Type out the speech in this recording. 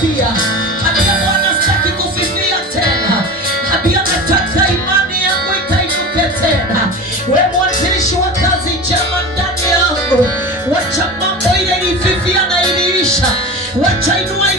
kufifia. Ambia Bwana sitaki kufifia tena. Ambia nataka imani yangu ikainuke tena. Wewe mwanzilishi wa kazi njema ndani yangu, wacha mambo ile ilififia na iliisha. Wacha inua